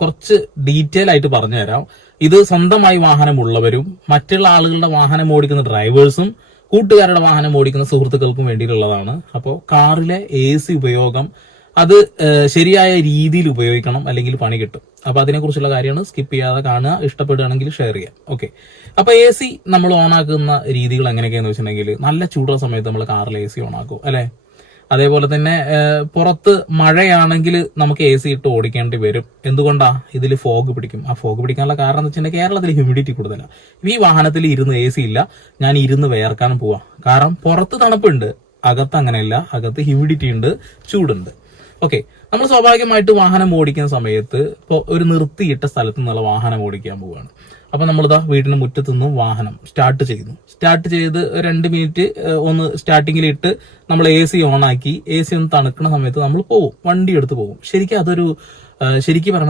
കുറച്ച് ഡീറ്റെയിൽ ആയിട്ട് പറഞ്ഞുതരാം. ഇത് സ്വന്തമായി വാഹനമുള്ളവരും മറ്റുള്ള ആളുകളുടെ വാഹനം ഓടിക്കുന്ന ഡ്രൈവേഴ്സും കൂട്ടുകാരുടെ വാഹനം ഓടിക്കുന്ന സുഹൃത്തുക്കൾക്കും വേണ്ടിയിട്ടുള്ളതാണ്. അപ്പോൾ കാറിലെ AC ഉപയോഗം അത് ശരിയായ രീതിയിൽ ഉപയോഗിക്കണം, അല്ലെങ്കിൽ പണി കിട്ടും. അപ്പൊ അതിനെക്കുറിച്ചുള്ള കാര്യമാണ്. സ്കിപ്പ് ചെയ്യാതെ കാണുക, ഇഷ്ടപ്പെടുകയാണെങ്കിൽ ഷെയർ ചെയ്യാം. ഓക്കെ. അപ്പൊ AC നമ്മൾ ഓൺ ആക്കുന്ന രീതികൾ എങ്ങനെയൊക്കെയാന്ന് വെച്ചിട്ടുണ്ടെങ്കിൽ, നല്ല ചൂടുള്ള സമയത്ത് നമ്മൾ കാറിൽ AC ഓൺ ആക്കും അല്ലെ. അതേപോലെ തന്നെ പുറത്ത് മഴയാണെങ്കിൽ നമുക്ക് AC ഇട്ട് ഓടിക്കേണ്ടി വരും. എന്തുകൊണ്ടാ? ഇതിൽ ഫോഗ് പിടിക്കും. ആ ഫോഗ് പിടിക്കാനുള്ള കാരണം എന്ന് വെച്ചിട്ടുണ്ടെങ്കിൽ കേരളത്തിൽ ഹ്യൂമിഡിറ്റി കൂടുതലാണ്. ഈ വാഹനത്തിൽ ഇരുന്ന് AC ഇല്ല, ഞാൻ ഇരുന്ന് വേർക്കാനും പോവാം. കാരണം പുറത്ത് തണുപ്പുണ്ട്, അകത്ത് അങ്ങനെയല്ല. അകത്ത് ഹ്യൂമിഡിറ്റി ഉണ്ട്, ചൂടുണ്ട്. ഓക്കെ. നമ്മൾ സ്വാഭാവികമായിട്ട് വാഹനം ഓടിക്കുന്ന സമയത്ത് ഇപ്പോൾ ഒരു നിർത്തിയിട്ട സ്ഥലത്ത് നിന്നുള്ള വാഹനം ഓടിക്കാൻ പോവുകയാണ്. അപ്പൊ നമ്മളിതാ വീടിന് മുറ്റത്തു നിന്നും വാഹനം സ്റ്റാർട്ട് ചെയ്ത് 2 മിനിറ്റ് ഒന്ന് സ്റ്റാർട്ടിങ്ങിൽ ഇട്ട് നമ്മൾ AC ഓൺ ആക്കി AC ഒന്ന് തണുക്കുന്ന സമയത്ത് നമ്മൾ പോകും, വണ്ടി എടുത്ത് പോകും. ശരിക്കും പറഞ്ഞ